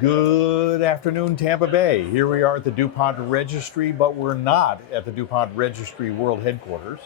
Good afternoon, Tampa Bay. Here we are at the DuPont Registry, but we're not at the DuPont Registry World Headquarters.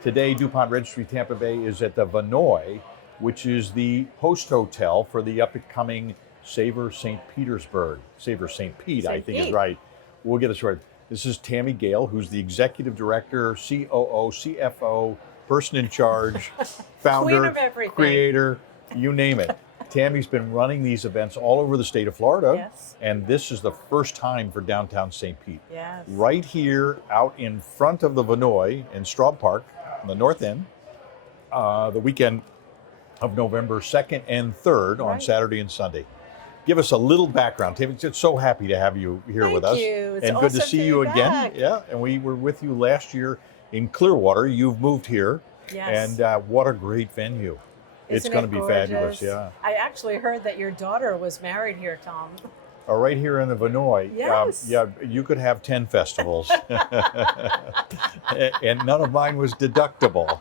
Today, DuPont Registry Tampa Bay is at the Vinoy, which is the host hotel for the upcoming Savor St. Petersburg. Savor St. Pete, I think is right. We'll get this right. This is Tammy Gail, who's the Executive Director, COO, CFO, person in charge, founder, creator, you name it. Tammy's been running these events all over the state of Florida, yes. And this is the first time for downtown St. Pete. Yes. Right here out in front of the Vinoy in Straub Park, on the north end, the weekend of November 2nd and 3rd on Saturday and Sunday. Give us a little background. Tammy, it's so happy to have you here with us. Thank you. It's and awesome good to see you again. Yeah, and we were with you last year in Clearwater. You've moved here. Yes. And what a great venue. It's going to be fabulous, yeah. I actually heard that your daughter was married here, Tom. Oh, right here in the Vinoy. Yes. Yeah, you could have 10 festivals. And none of mine was deductible.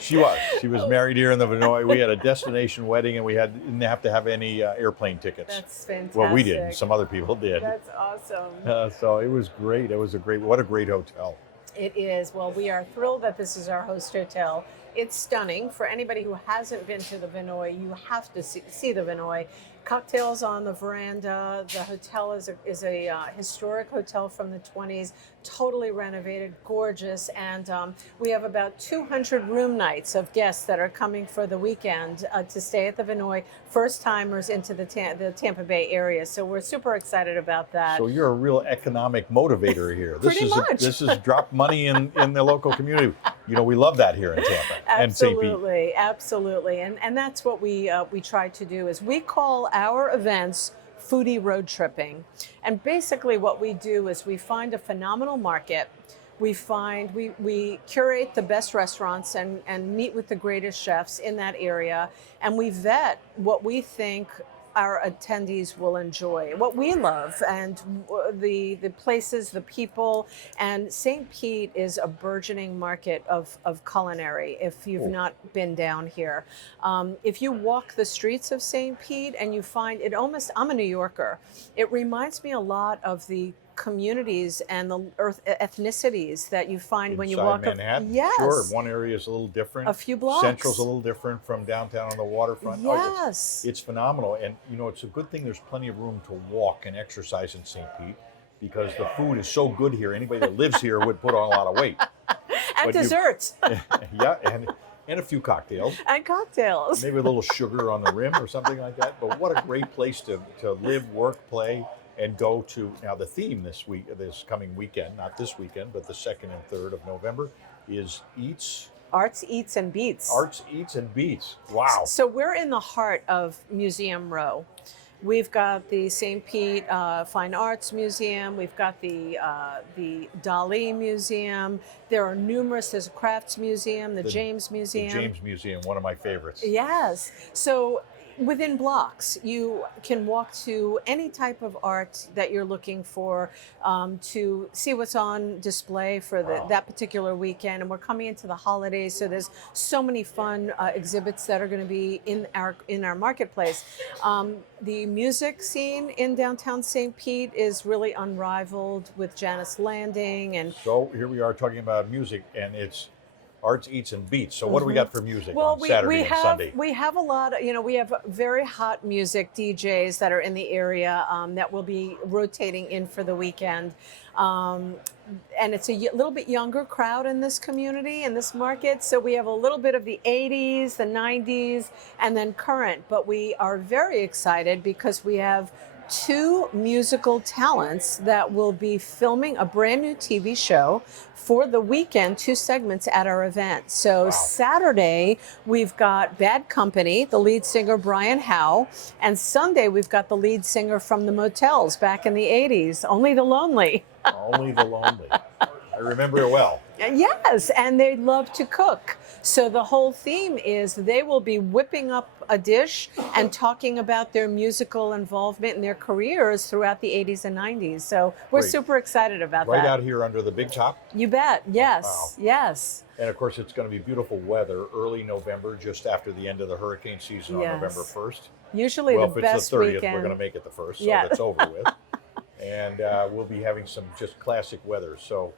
She was married here in the Vinoy. We had a destination wedding and we didn't have to have any airplane tickets. That's fantastic. Well, we didn't. Some other people did. That's awesome. So it was great. What a great hotel. It is. Well, we are thrilled that this is our host hotel. It's stunning. For anybody who hasn't been to the Vinoy, you have to see the Vinoy. Cocktails on the veranda. The hotel is a historic hotel from the 20s, totally renovated, gorgeous, and we have about 200 room nights of guests that are coming for the weekend to stay at the Vinoy, first timers into the Tampa Bay area. So we're super excited about that. So you're a real economic motivator here. Pretty much. This is drop money in the local community. You know, we love that here in Tampa and St. Pete. Absolutely. And that's what we try to do is we call our events foodie road tripping. And basically what we do is we find a phenomenal market. We curate the best restaurants and meet with the greatest chefs in that area. And we vet what we think our attendees will enjoy, what we love, and the places, the people. And St. Pete is a burgeoning market of culinary if you've not been down here. If you walk the streets of St. Pete and you find it I'm a New Yorker, it reminds me a lot of the communities and the ethnicities that you find when you walk Manhattan. Yes. Sure, one area is a little different. A few blocks. Central's a little different from downtown on the waterfront. Yes. It's phenomenal. And you know, it's a good thing there's plenty of room to walk and exercise in St. Pete because the food is so good here. Anybody that lives here would put on a lot of weight. And desserts. Yeah, and a few cocktails. And cocktails. Maybe a little sugar on the rim or something like that. But what a great place to live, work, play, and go to. Now the theme this coming weekend, not this weekend, but the 2nd and 3rd of November is Arts, Eats, and Beats. Arts, Eats, and Beats. Wow. So we're in the heart of Museum Row. We've got the St. Pete Fine Arts Museum. We've got the Dali Museum. There are numerous. There's a Crafts Museum, the James Museum. The James Museum, one of my favorites. Yes. So within blocks, you can walk to any type of art that you're looking for to see what's on display for that particular weekend. And we're coming into the holidays, so there's so many fun exhibits that are going to be in our marketplace. The music scene in downtown St. Pete is really unrivaled with Janice Landing. And so here we are talking about music, and it's Arts, Eats, and Beats. So what do we got for music on Saturday and Sunday? We have a lot of, we have very hot music DJs that are in the area that will be rotating in for the weekend. And it's a little bit younger crowd in this community, in this market. So we have a little bit of the 80s, the 90s, and then current. But we are very excited because we have 2 musical talents that will be filming a brand new TV show for the weekend, 2 segments at our event. So Saturday, we've got Bad Company, the lead singer Brian Howe, and Sunday, we've got the lead singer from the Motels back in the 80s, Only the Lonely. Only the Lonely. I remember it well. Yes, and they love to cook. So the whole theme is they will be whipping up a dish and talking about their musical involvement in their careers throughout the 80s and 90s. So we're Great. super excited about Right that. out here under the big top. You bet. Yes. Wow. Yes. And of course, it's going to be beautiful weather early November, just after the end of the hurricane season on Yes. November 1st. Usually Well, the if it's best the 30th, weekend. we're going to make it the 1st, so Yeah. that's over with. And we'll be having some just classic weather. So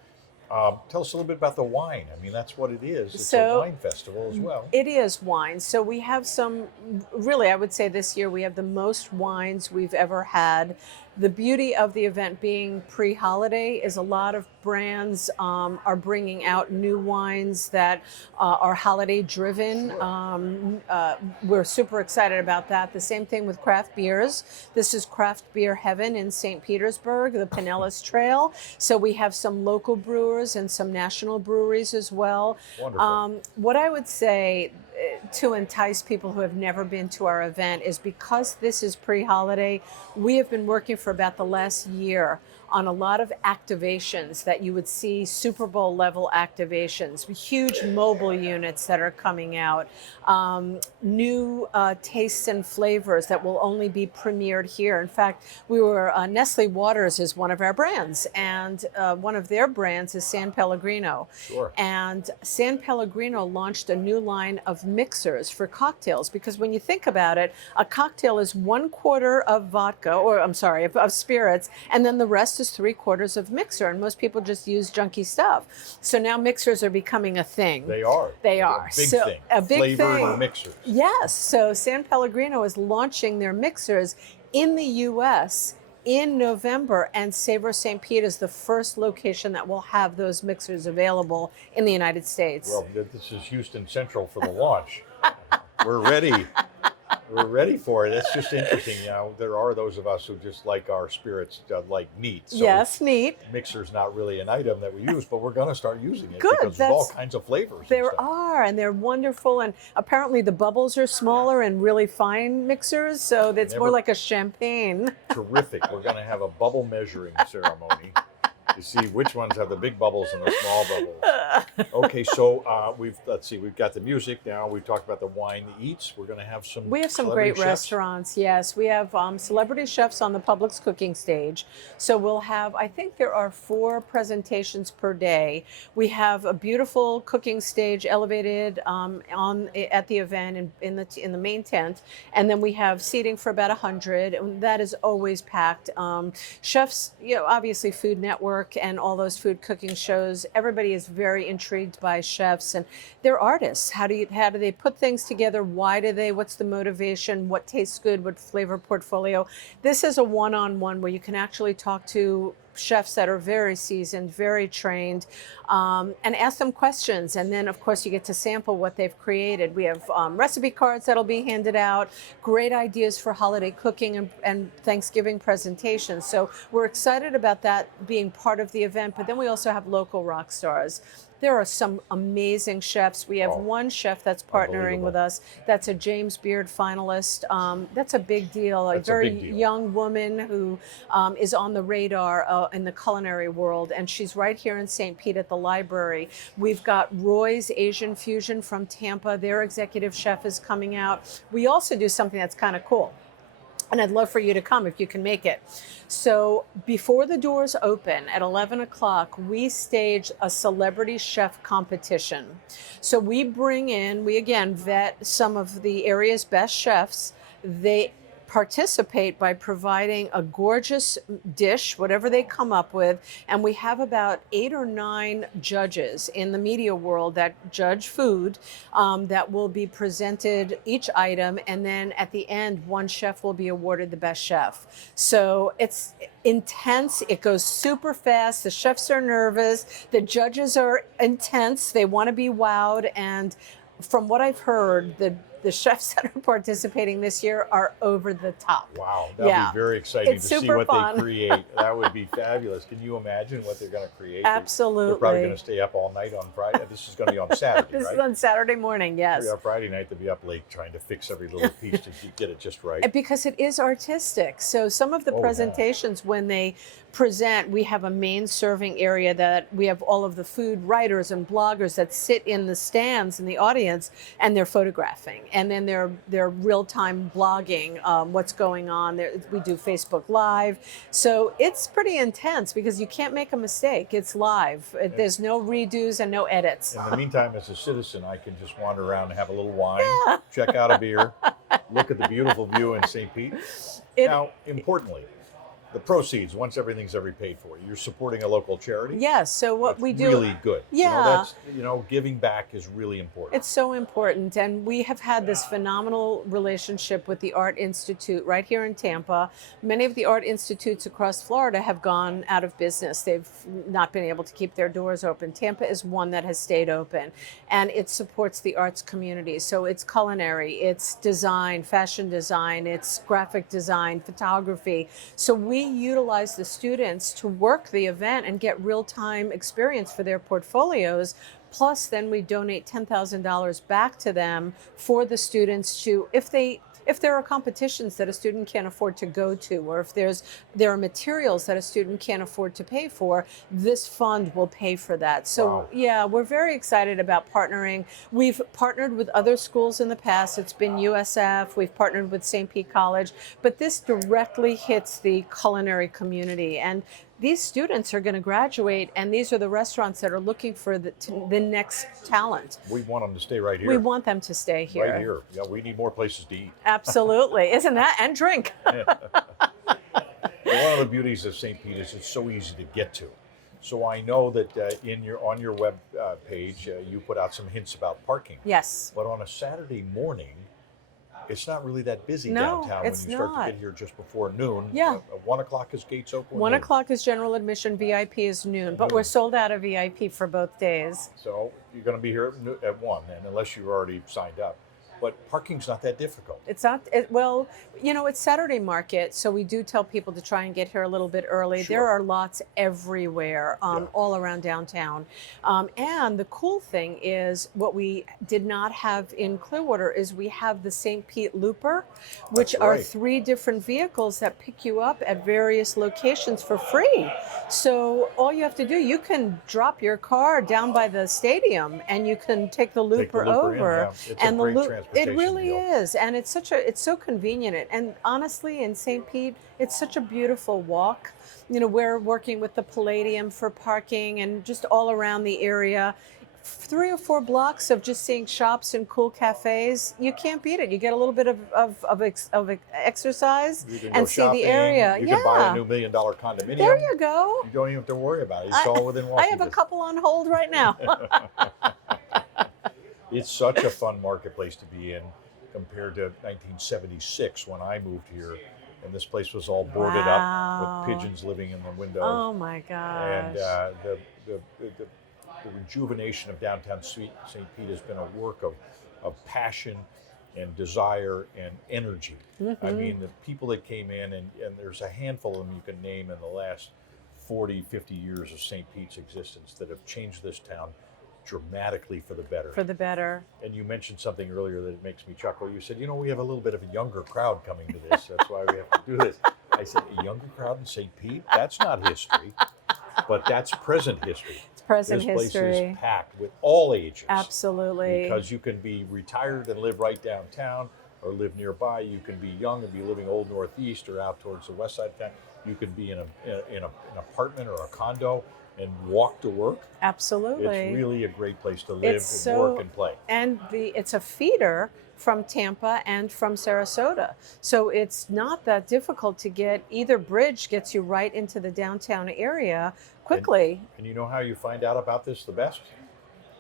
tell us a little bit about the wine. I mean, that's what it is. It's a wine festival as well. It is wine. So we have some, really, I would say this year we have the most wines we've ever had. The beauty of the event being pre-holiday is a lot of brands are bringing out new wines that are holiday driven. We're super excited about that. The same thing with craft beers. This is Craft Beer Heaven in St. Petersburg, the Pinellas Trail. So we have some local brewers and some national breweries as well. Wonderful. What I would say to entice people who have never been to our event is because this is pre-holiday, we have been working for about the last year on a lot of activations that you would see, Super Bowl level activations, huge mobile units that are coming out, new tastes and flavors that will only be premiered here. In fact, Nestle Waters is one of our brands, and one of their brands is San Pellegrino. Sure. And San Pellegrino launched a new line of mixers for cocktails, because when you think about it, a cocktail is 1/4 of vodka, or I'm sorry, of spirits, and then the rest is 3/4 of mixer, and most people just use junky stuff. So now mixers are becoming a thing. They are. They are. A big So, thing. a big Flavored thing. mixers. Yes. So San Pellegrino is launching their mixers in the U.S. in November, and Savor St Pete is the first location that will have those mixers available in the United States. Well, this is Houston Central for the launch. We're ready. We're ready for it. It's just interesting. You know, there are those of us who just like our spirits like neat. So yes, neat. mixer's not really an item that we use, but we're going to start using it Good, because there's all kinds of flavors. and There stuff. are, and they're wonderful. And apparently the bubbles are smaller and really fine mixers, so it's more Never- like a champagne. Terrific. We're going to have a bubble measuring ceremony to see which ones have the big bubbles and the small bubbles. Okay, so we've got the music now. We've talked about the wine, the eats. We're going to have some. We have some celebrity great chefs. restaurants. Yes, we have celebrity chefs on the Publix cooking stage. So we'll have, I think there are 4 presentations per day. We have a beautiful cooking stage elevated at the event in the main tent, and then we have seating for about 100. And that is always packed. Chefs, obviously Food Network and all those food cooking shows. Everybody is very intrigued by chefs, and they're artists. How do they put things together? Why do they? What's the motivation? What tastes good? What flavor portfolio? This is a one-on-one where you can actually talk to chefs that are very seasoned, very trained, and ask them questions. And then, of course, you get to sample what they've created. We have recipe cards that'll be handed out, great ideas for holiday cooking and Thanksgiving presentations. So we're excited about that being part of the event. But then we also have local rock stars. There are some amazing chefs. We have one chef that's partnering with us. That's a James Beard finalist. That's a big deal. That's a very a big deal. young woman who is on the radar in the culinary world, and she's right here in St. Pete at the library. We've got Roy's Asian Fusion from Tampa. Their executive chef is coming out. We also do something that's kind of cool, and I'd love for you to come if you can make it. So before the doors open at 11 o'clock, we stage a celebrity chef competition. So we again vet some of the area's best chefs. They participate by providing a gorgeous dish, whatever they come up with, and we have about 8 or 9 judges in the media world that judge food that will be presented each item, and then at the end, one chef will be awarded the best chef. So it's intense. It goes super fast. The chefs are nervous. The judges are intense. They want to be wowed, and from what I've heard, the chefs that are participating this year are over the top. Wow, that would be very exciting It's to see super what fun. they create. That would be fabulous. Can you imagine what they're going to create? Absolutely. They're probably going to stay up all night on Friday. This is going to be on Saturday, This right? is on Saturday morning, yes. On Friday night, they'll be up late trying to fix every little piece to get it just right. Because it is artistic. So some of the Oh, yeah. presentations, when they present. We have a main serving area that we have all of the food writers and bloggers that sit in the stands in the audience, and they're photographing, and then they're real-time blogging what's going on. We do Facebook Live, so it's pretty intense because you can't make a mistake. It's live. There's no redos and no edits. In the meantime, as a citizen, I can just wander around and have a little wine, check out a beer, look at the beautiful view in St. Pete. Now, importantly, the proceeds, once everything's paid for, you're supporting a local charity. Yes. So what That's we do, really good. Yeah. Giving back is really important. It's so important, and we have had this phenomenal relationship with the Art Institute right here in Tampa. Many of the art institutes across Florida have gone out of business. They've not been able to keep their doors open. Tampa is one that has stayed open, and it supports the arts community. So it's culinary, it's design, fashion design, it's graphic design, photography. So we utilize the students to work the event and get real-time experience for their portfolios. Plus, then we donate $10,000 back to them for the students to, if there are competitions that a student can't afford to go to, or if there are materials that a student can't afford to pay for, this fund will pay for that. So Wow. yeah, we're very excited about partnering. We've partnered with other schools in the past. It's been USF, we've partnered with St. Pete College, but this directly hits the culinary community. And these students are going to graduate, and these are the restaurants that are looking for the next talent. We want them to stay right here. We want them to stay here. Right here. Yeah, we need more places to eat. Absolutely. Isn't that? And drink. One of the beauties of St. Pete is it's so easy to get to. So I know that on your web page, you put out some hints about parking. Yes. But on a Saturday morning, it's not really that busy No, downtown when you it's start not. to get here just before noon. Yeah. 1 o'clock is gates open. 1 noon. o'clock is general admission, VIP is noon, but we're sold out of VIP for both days. So you're going to be here at 1, and unless you've already signed up. But parking's not that difficult. It's not, well, it's Saturday market, so we do tell people to try and get here a little bit early. Sure. There are lots everywhere, all around downtown. And the cool thing is, what we did not have in Clearwater is we have the St. Pete Looper, which That's are right. 3 different vehicles that pick you up at various locations for free. So all you have to do, you can drop your car down by the stadium and you can take the Looper, in, over. yeah. It's And a great it transportation really deal. is, and it's so convenient. And honestly, in St. Pete, it's such a beautiful walk. We're working with the Palladium for parking and just all around the area. 3 or 4 blocks of just seeing shops and cool cafes, you can't beat it. You get a little bit of exercise You can and go see shopping, the area. You can buy a new $1 million condominium. There you go. You don't even have to worry about it. It's all within walking I have a distance. couple on hold right now. It's such a fun marketplace to be in compared to 1976 when I moved here, and this place was all boarded Wow. up with pigeons living in the windows. Oh my gosh. And the rejuvenation of downtown St. Pete has been a work of passion and desire and energy. I mean, the people that came in, and there's a handful of them you can name in the last 40, 50 years of St. Pete's existence that have changed this town dramatically for the better. For the better. And you mentioned something earlier that makes me chuckle. You said, we have a little bit of a younger crowd coming to this. That's why we have to do this. I said, a younger crowd in St. Pete? That's not history, but that's present history. It's present This history. place is packed with all ages. Absolutely. Because you can be retired and live right downtown, or live nearby. You can be young and be living Old Northeast or out towards the west side of town. You can be in an apartment or a condo and walk to work. Absolutely. It's really a great place to live and work and play. And it's a feeder from Tampa and from Sarasota. So it's not that difficult to get. Either bridge gets you right into the downtown area quickly. And you know how you find out about this the best?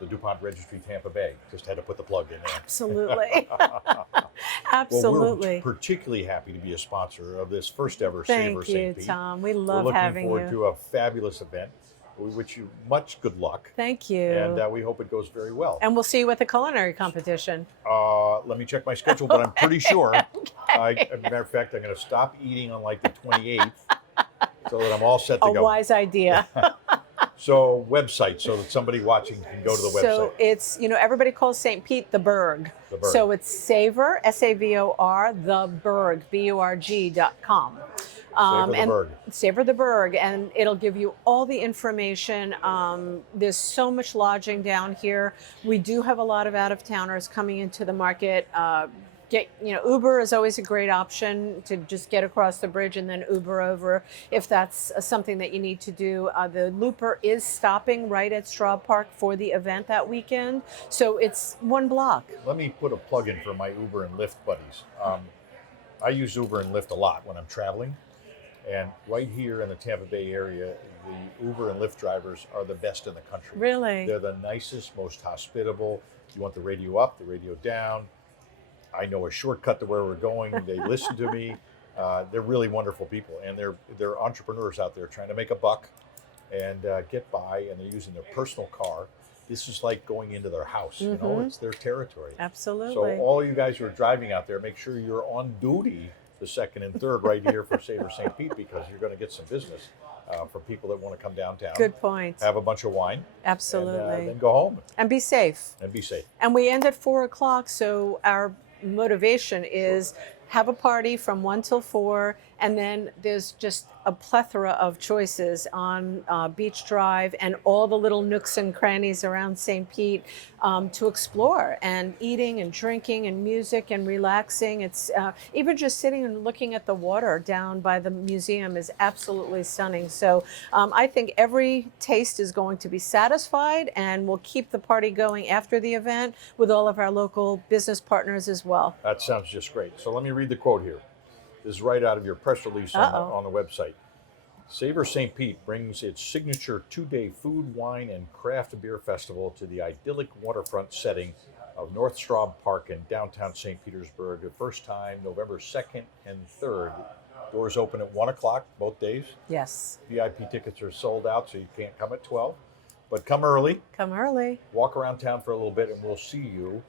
The DuPont Registry Tampa Bay. Just had to put the plug in there. Absolutely. Well, Absolutely. we're particularly happy to be a sponsor of this first ever Savor Thank you, St. Pete. Tom. We We're love looking having forward you. to a fabulous event. We wish you much good luck. Thank you. And we hope it goes very well. And we'll see you at the culinary competition. Let me check my schedule, but I'm pretty sure. As a matter of fact, I'm going to stop eating on like the 28th so that I'm all set to A go. wise idea. So website, so that somebody watching can go to the website. So it's, everybody calls St. Pete the Berg. The Berg. So it's Savor, SAVOR, the Berg, BURG.com. and Berg. Savor the Berg, and it'll give you all the information. There's so much lodging down here. We do have a lot of out-of-towners coming into the market. Uber is always a great option to just get across the bridge and then Uber over if that's something that you need to do. The Looper is stopping right at Straub Park for the event that weekend, so it's one block. Let me put a plug in for my Uber and Lyft buddies. I use Uber and Lyft a lot when I'm traveling, and right here in the Tampa Bay area, the Uber and Lyft drivers are the best in the country. Really? They're the nicest, most hospitable. You want the radio up, the radio down. I know a shortcut to where we're going. They listen to me. They're really wonderful people, and they're entrepreneurs out there trying to make a buck and get by, and they're using their personal car. This is like going into their house. You know, it's their territory. Absolutely. So all you guys who are driving out there, make sure you're on duty the second and third right here for Savor St. Pete, because you're going to get some business for people that want to come downtown. Good point. Have a bunch of wine. Absolutely. And then go home. And be safe. And be safe. And we end at 4 o'clock, so our motivation is have a party from 1 till 4, and then there's just a plethora of choices on Beach Drive and all the little nooks and crannies around St. Pete to explore, and eating and drinking and music and relaxing. It's even just sitting and looking at the water down by the museum is absolutely stunning. So I think every taste is going to be satisfied, and we'll keep the party going after the event with all of our local business partners as well. That sounds just great. So let me read the quote here. This is right out of your press release on the website. Savor St. Pete brings its signature 2-day food, wine, and craft beer festival to the idyllic waterfront setting of North Straub Park in downtown St. Petersburg. The first time, November 2nd and 3rd. Doors open at 1 o'clock both days. Yes. VIP tickets are sold out, so you can't come at 12. But come early. Come early. Walk around town for a little bit, and we'll see you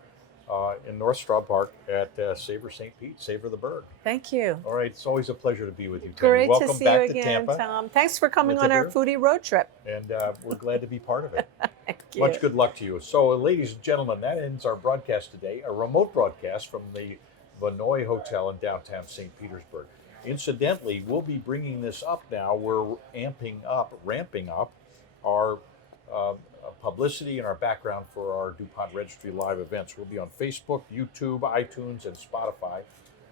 in North Straub Park at Savor St. Pete, Savor the Berg. Thank you. All right, it's always a pleasure to be with you, Tammy. Great Welcome to see back you to again, Tampa. Tom. Thanks for coming on our foodie road trip. And we're glad to be part of it. Thank you. Much good luck to you. So, ladies and gentlemen, that ends our broadcast today, a remote broadcast from the Vinoy Hotel in downtown St. Petersburg. Incidentally, we'll be bringing this up now. We're ramping up our publicity and our background for our DuPont Registry live events. We'll be on Facebook, YouTube, iTunes, and Spotify.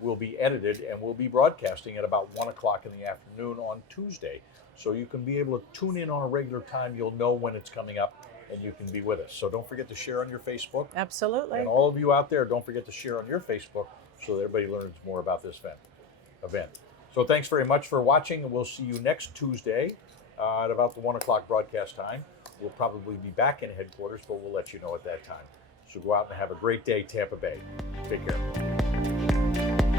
We'll be edited, and we'll be broadcasting at about 1 o'clock in the afternoon on Tuesday. So you can be able to tune in on a regular time. You'll know when it's coming up, and you can be with us. So don't forget to share on your Facebook. Absolutely. And all of you out there, don't forget to share on your Facebook so that everybody learns more about this event. So thanks very much for watching, and we'll see you next Tuesday at about the 1 o'clock broadcast time. We'll probably be back in headquarters, but we'll let you know at that time. So go out and have a great day, Tampa Bay. Take care.